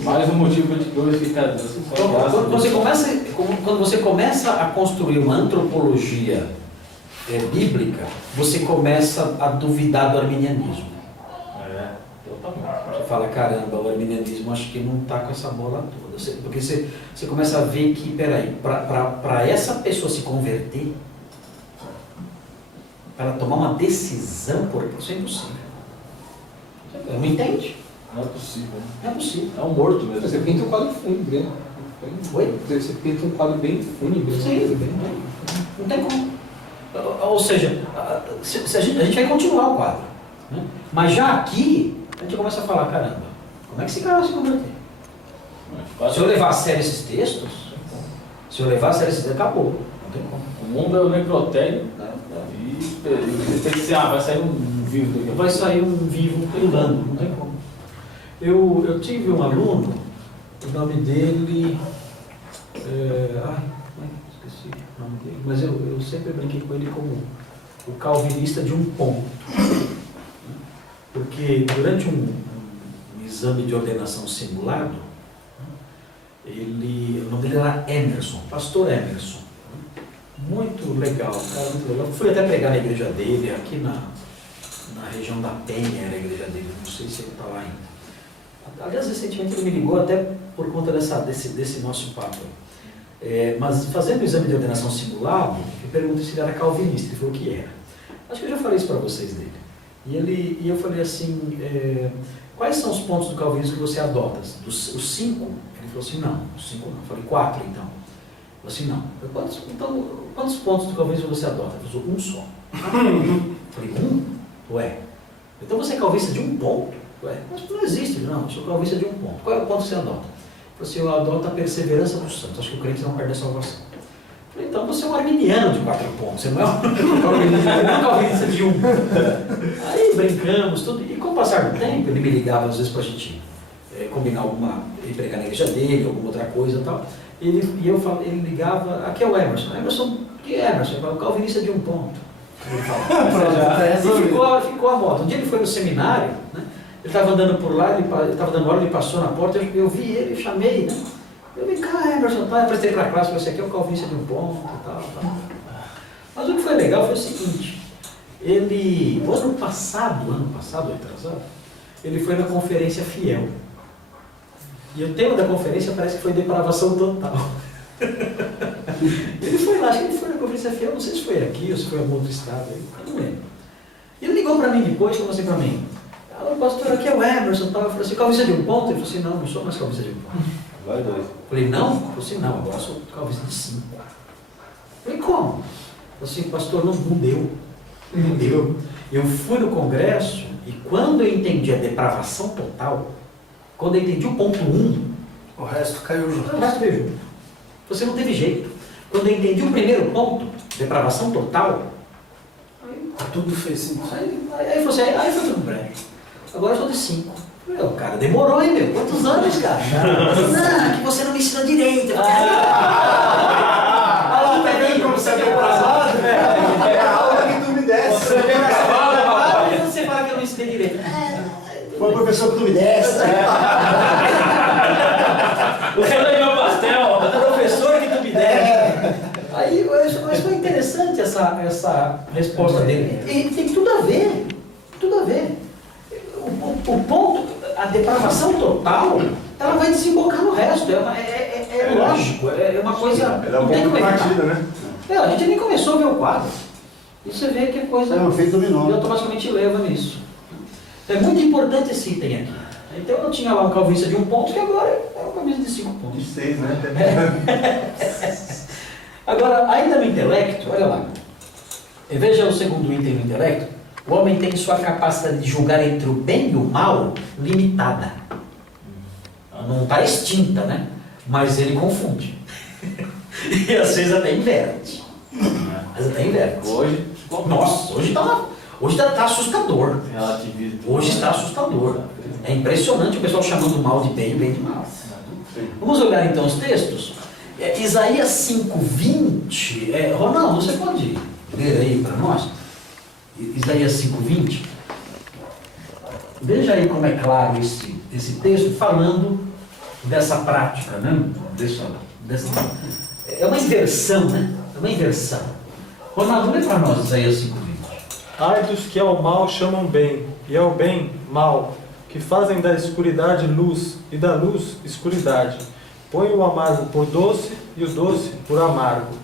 Mais um motivo para te glorificar Deus. Então, quando você começa a construir uma antropologia bíblica, você começa a duvidar do arminianismo. Totalmente. Você fala, caramba, o arminianismo acho que não está com essa bola toda. Porque você começa a ver que, peraí, para essa pessoa se converter, para ela tomar uma decisão, isso é impossível. Não entende? Não é possível. Né? Não é possível. É um morto mesmo. Você pinta um quadro fúnebre, né? Oi? Você pinta um quadro bem fúnebre. Sim, não tem como. Ou seja, a gente vai continuar o quadro. Né? Mas já aqui, a gente começa a falar, caramba, como é que esse cara vai se converter? Se eu levar a sério esses textos, acabou. Não tem como. O mundo é o necrotério e tem que ser, vai sair um vivo daqui. Vai sair um vivo pulando, não tem como. Eu tive um aluno, o nome dele. Esqueci. o nome dele, mas eu sempre brinquei com ele como o calvinista de um ponto. Porque durante um exame de ordenação simulado, o nome dele era Emerson, pastor Emerson. Muito legal, cara, muito legal. Fui até pregar na igreja dele, aqui na região da Penha era a igreja dele, não sei se ele está lá ainda. Aliás, recentemente ele me ligou até por conta desse nosso papo. Mas fazendo o exame de ordenação simulado, eu perguntei se ele era calvinista, ele falou que era. Acho que eu já falei isso para vocês dele. E eu falei assim, quais são os pontos do calvinismo que você adota? Os 5? Ele falou assim, não, os 5 não. Eu falei, 4 então. Ele falou assim, não. Eu falei, quantos pontos do calvinismo você adota? Ele falou, um só. Eu falei, Ué, então você é calvinista de um ponto? Ué, mas não existe, não, eu sou calvinista de um ponto. Qual é o ponto que você adota? Ele falou assim, eu adoto a perseverança dos santos, acho que o crente não perde a salvação. Eu falei, então você é um arminiano de 4 pontos, você não é um calvinista de um. Aí brincamos, tudo, e com o passar do tempo, ele me ligava às vezes para a gente combinar ele pregar na igreja dele, alguma outra coisa e tal. Ele ligava, aqui é o Emerson. Emerson, que é Emerson? Eu falava, calvinista de um ponto. E ficou a moda. Um dia ele foi no seminário, né? Ele estava andando por lá, ele estava dando aula, ele passou na porta, eu vi ele, chamei, né? Eu vi, cara, Emerson, tá? Eu prestei para a classe, você aqui é o calvinista de um ponto e tal. Mas o que foi legal foi o seguinte, o ano passado, retrasado, ele foi na conferência Fiel. E o tema da conferência parece que foi depravação total. Ele foi lá, acho que ele foi na conferência Fiel, não sei se foi aqui ou se foi em algum outro estado, eu não lembro. E ele ligou para mim depois e falou assim para mim, alô pastor, aqui é o Emerson, tal. Eu falei assim, calvista de um ponto? Ele falou assim, não sou mais calvista de um ponto. Vai dois. Eu falei, não? Ele falou assim, não, agora sou calvista de 5. Eu falei, como? Ele falou assim, pastor, não deu. Não deu. Eu fui no congresso e quando eu entendi a depravação total, quando eu entendi o ponto 1, O resto caiu junto. o resto veio junto. Você não teve jeito. Quando eu entendi o primeiro ponto, depravação total, aí Tudo fez sentido. Aí foi tudo breve. Agora eu sou de 5. Meu, cara, demorou, hein, meu? Quantos anos, cara? Não, que você não me ensinou direito. Ah, peraí, como você é depravado, velho. É a aula que tu me desse. Você fala que eu não ensinei direito. Foi o professor que tu me desse. Você deu meu pastel. Professor que tu me deste. Aí, mas foi interessante essa resposta dele. E tem tudo a ver. Tudo a ver. O ponto, a depravação total, ela vai desembocar no resto. É lógico. É uma coisa. Ela é um não tem ponto de como evitar. partida, né? A gente nem começou a ver o quadro. E você vê que a coisa. É um efeito dominó. E automaticamente leva nisso. Então é muito importante esse item aqui. Então eu tinha lá um calvinista de um ponto, que agora é um calvinista de 5 pontos. De 6, né? Agora, ainda no intelecto, olha lá. Veja o segundo item do intelecto. O homem tem sua capacidade de julgar entre o bem e o mal limitada. Ela não está extinta, né? Mas ele confunde. E às vezes até inverte. Hoje, Nossa, hoje está assustador. relativismo. Hoje está assustador. É impressionante o pessoal chamando o mal de bem e o bem de mal. Vamos olhar então os textos. Isaías 5:20. Ronaldo, você pode ler aí para nós? Isaías 5:20. Veja aí como é claro esse texto falando dessa prática, né? É uma inversão, né? É uma inversão. Ronaldo, lê para nós Isaías 5:20. Ai dos que ao mal chamam bem, e ao bem mal, que fazem da escuridade luz, e da luz escuridade. Põe o amargo por doce, e o doce por amargo.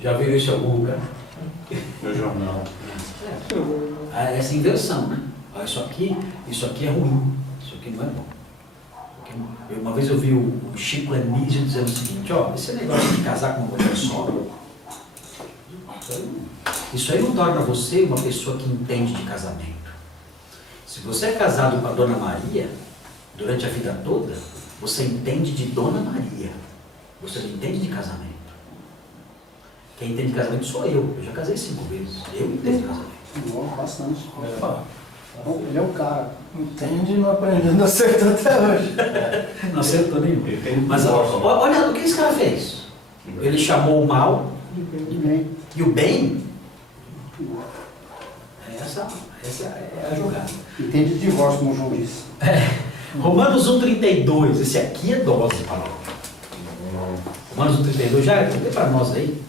Já viu isso em algum lugar? No jornal. Essa inversão, né? Isso aqui é ruim, isso aqui não é bom. Uma vez eu vi o Chico Anísio dizendo o seguinte, esse negócio de casar com uma mulher só, isso aí não torna você uma pessoa que entende de casamento. Se você é casado com a Dona Maria, durante a vida toda, você entende de Dona Maria. Você não entende de casamento. Quem entende de casamento sou eu. Eu já casei 5 vezes. Eu entendo de casamento. Bastante. Opa, Ele é o cara. entende e não aprendeu, não acertou até hoje. Não acertou nenhum. Ele tem Mas olha o que esse cara fez. Ele chamou o mal Bem, E o bem? Essa é a jogada. entende de divórcio, como o João disse. Romanos 1,32. Esse aqui é dose, Paulo. Romanos 1,32. Já lê para nós aí.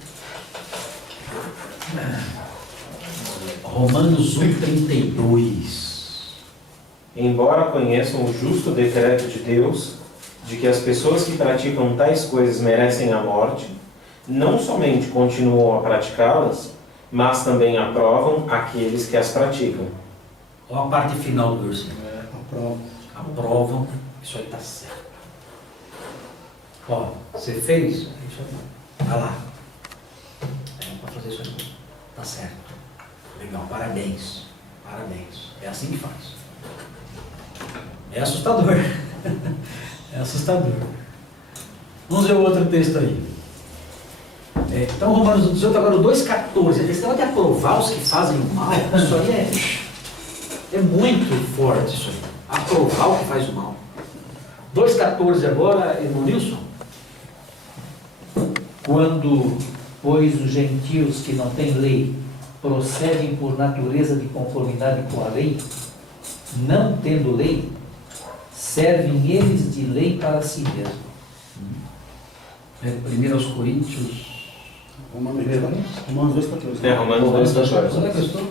Romanos 1,32. Embora conheçam o justo decreto de Deus, de que as pessoas que praticam tais coisas merecem a morte, não somente continuam a praticá-las, mas também aprovam aqueles que as praticam. Olha a parte final do versículo. Aprovo. Aprovam, isso aí está certo. Ó, você fez? Isso aí. Vai lá. Para fazer isso aí. Está certo. Legal, parabéns. Parabéns. É assim que faz. É assustador. É assustador. Vamos ver o outro texto aí. Então, Romanos 18, agora o 2,14. Esse negócio de aprovar os que fazem o mal, isso aí é muito forte. Isso aí. Aprovar o que faz o mal. 2,14 agora, irmão Nilson. Quando, pois, os gentios que não têm lei procedem por natureza de conformidade com a lei, não tendo lei, servem eles de lei para si mesmos. 1 Coríntios. Romanos 2,14. É, Romanos 2,14. Onde é que eu estou?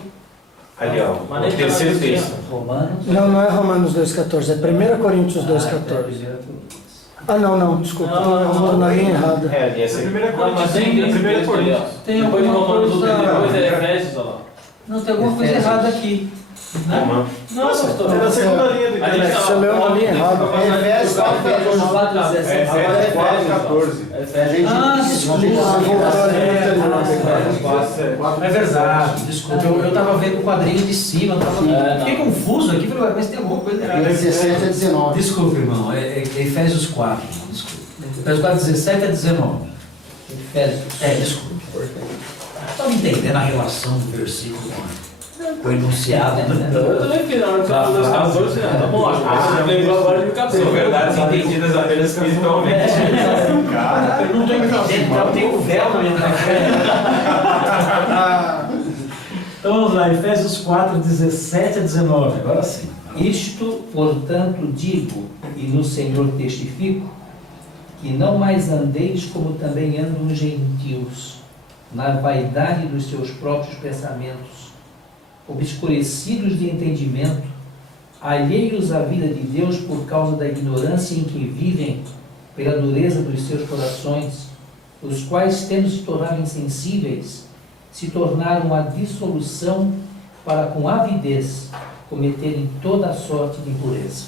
Ali, ó, o terceiro texto. Romanos. Não é Romanos 2,14, é 1 Coríntios 2,14. Ah, não, desculpa, estou na linha errada. É, ali, essa É aqui. 1 Coríntios, tem 1 Coríntios. Tem Depois de alguma Romanos coisa... 2, é Efésios, olha lá. Não, tem alguma coisa errada aqui. Romanos. Não, pastor, é na segunda linha do A gente internet. Você leu na linha errada. Efésios 4,14. Ah, desculpa. É verdade, desculpa. Eu estava vendo o quadrinho de cima, fiquei confuso aqui, falei, mas tem alguma coisa errada. 17 a 19. Desculpa, irmão, é Efésios 4, irmão, desculpa. Efésios 4, 17 a 19. Efésios. Desculpa. Estava entendendo a relação do versículo com o enunciado, né? Eu também fiz, na hora que você falou 2,14, tá bom, acho que você lembrou agora de me cabeça. São verdades entendidas apenas espiritualmente. Eu não estou entendendo, eu tenho o véu na minha frente. Então vamos lá, Efésios 4, 17 a 19, agora sim. Isto, portanto, digo, e no Senhor testifico, que não mais andeis como também andam os gentios, na vaidade dos seus próprios pensamentos, obscurecidos de entendimento, alheios à vida de Deus por causa da ignorância em que vivem, pela dureza dos seus corações, os quais, tendo se tornado insensíveis, se tornaram a dissolução para com avidez cometerem toda a sorte de impureza.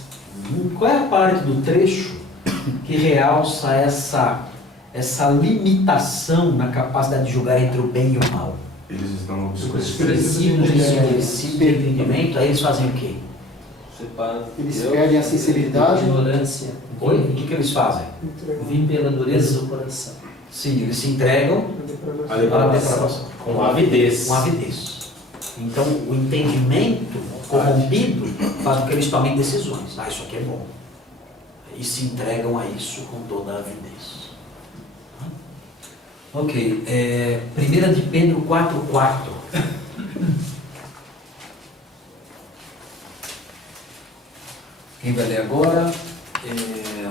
Qual é a parte do trecho que realça essa limitação na capacidade de julgar entre o bem e o mal? Eles estão Obscurecidos de entendimento, aí eles fazem o quê? Eles perdem a sinceridade. Ignorância. Oi? O que eles fazem? Vim pela dureza do coração. Sim, eles se entregam à depravação. Com avidez. Com avidez. Então, o entendimento corrompido faz com que eles tomem decisões. Ah, isso aqui é bom. E se entregam a isso com toda a avidez. Ok. 1 de Pedro 4,4. Quem vai ler agora é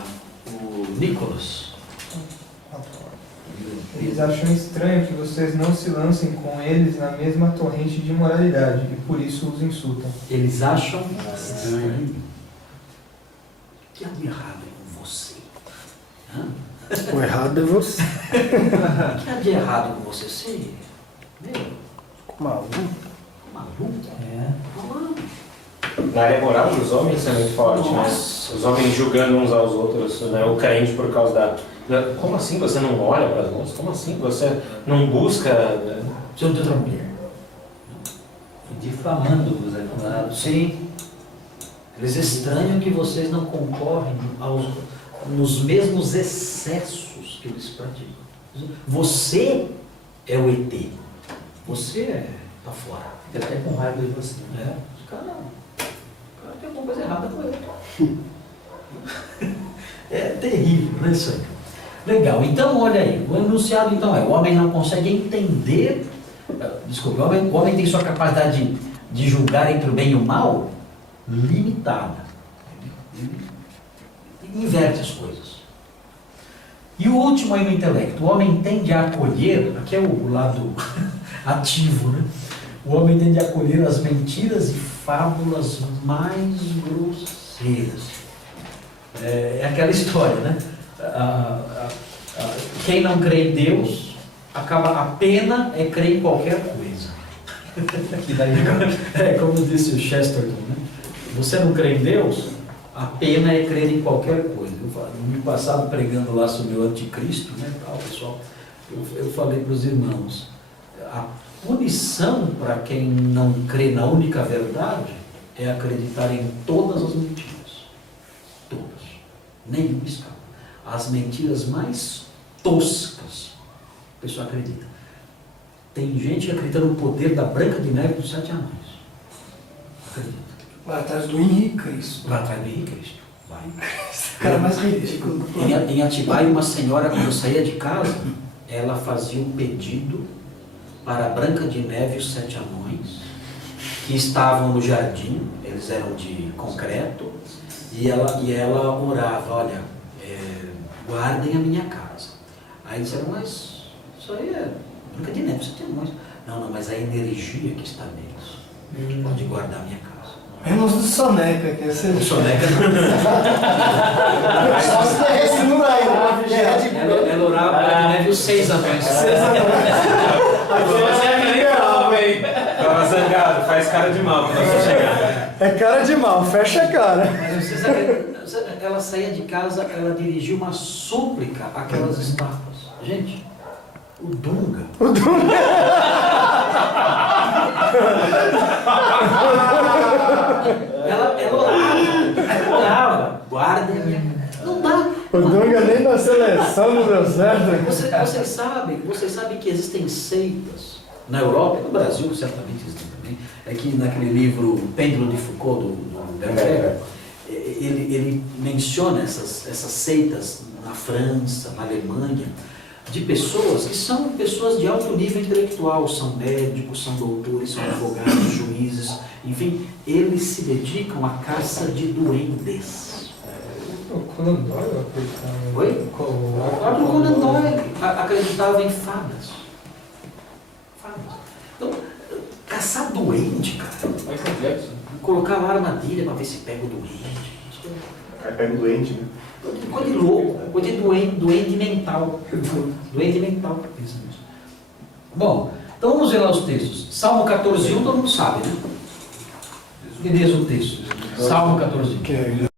o Nicolas. Eles acham estranho que vocês não se lancem com eles na mesma torrente de imoralidade e por isso os insultam. Eles acham estranho. O que há de errado com você? Hã? O errado é você. O que há de errado com você? Você, meu, Maluco. maluco? Maluco. Na área moral dos homens isso é muito forte, né? Nossa. Os homens julgando uns aos outros, né? O crente por causa da... Como assim você não olha para as mãos? Como assim você não busca... Você não tem outra mulher? Difamando-vos, é claro. Sim. Eles estranham que vocês não concorrem nos mesmos excessos que eles praticam. Você é o ET. Você está fora. Fica até com raiva de você. O cara tem alguma coisa errada com ele. É terrível, né, isso aí? Legal, então olha aí, o enunciado então o homem não consegue entender, desculpa, o homem tem sua capacidade de julgar entre o bem e o mal limitada. Ele inverte as coisas. E o último aí no intelecto, o homem tende a acolher, aqui é o lado ativo, né? O homem tende a acolher as mentiras e fábulas mais grosseiras. É aquela história, né? Quem não crê em Deus, a pena é crer em qualquer coisa. Que daí Como disse o Chesterton, né? Você não crê em Deus, a pena é crer em qualquer coisa. No ano passado, pregando lá sobre o anticristo, né, tal, pessoal, eu falei para os irmãos, a punição para quem não crê na única verdade é acreditar em todas as mentiras. Todas. Nenhuma escapa. As mentiras mais toscas, a pessoa acredita. Tem gente que acredita no poder da Branca de Neve dos 7 anões. Acredita. Lá atrás do Henrique Cristo. Lá atrás do Henrique Cristo. Vai. O cara mais ridículo. Em Atibaia, uma senhora, quando saía de casa, ela fazia um pedido para a Branca de Neve e os 7 anões, que estavam no jardim, eles eram de concreto, e ela orava, olha, guardem a minha casa. Aí disseram, mas isso aí é Branca de Neve, 7 anões. Não, mas a energia que está neles pode guardar a minha casa. Menos do Soneca, que é esse. O Soneca não. Só se derresse no aí. Ela orava para que neve os 6 anões. Tava zangado, faz cara de mal quando você chegar. É cara de mal, fecha a cara. Mas vocês acreditam, ela saía de casa, ela dirigia uma súplica àquelas estátuas. Gente, o Dunga. Ela orava, guardem a minha casa. Não dá. O Dunga nem na seleção não deu certo. Vocês sabem que existem seitas na Europa e no Brasil, certamente existem também. É que naquele livro Pêndulo de Foucault, do Berger, ele menciona essas seitas na França, na Alemanha, de pessoas que são pessoas de alto nível intelectual, são médicos, são doutores, são advogados, juízes, enfim, eles se dedicam à caça de duendes. O Conan Doyle acreditava. Oi? O próprio Conan Doyle acreditava em fadas. Então, caçar duende, cara. Mais complexo. Colocar uma armadilha para ver se pega o doente. Aí pega o doente, né? Coisa de louco, coisa de doente mental. Doente mental. Pensa nisso. Bom, então vamos ver lá os textos. Salmo 14:1, todo mundo sabe, né? Me diz o texto. Salmo 14:1.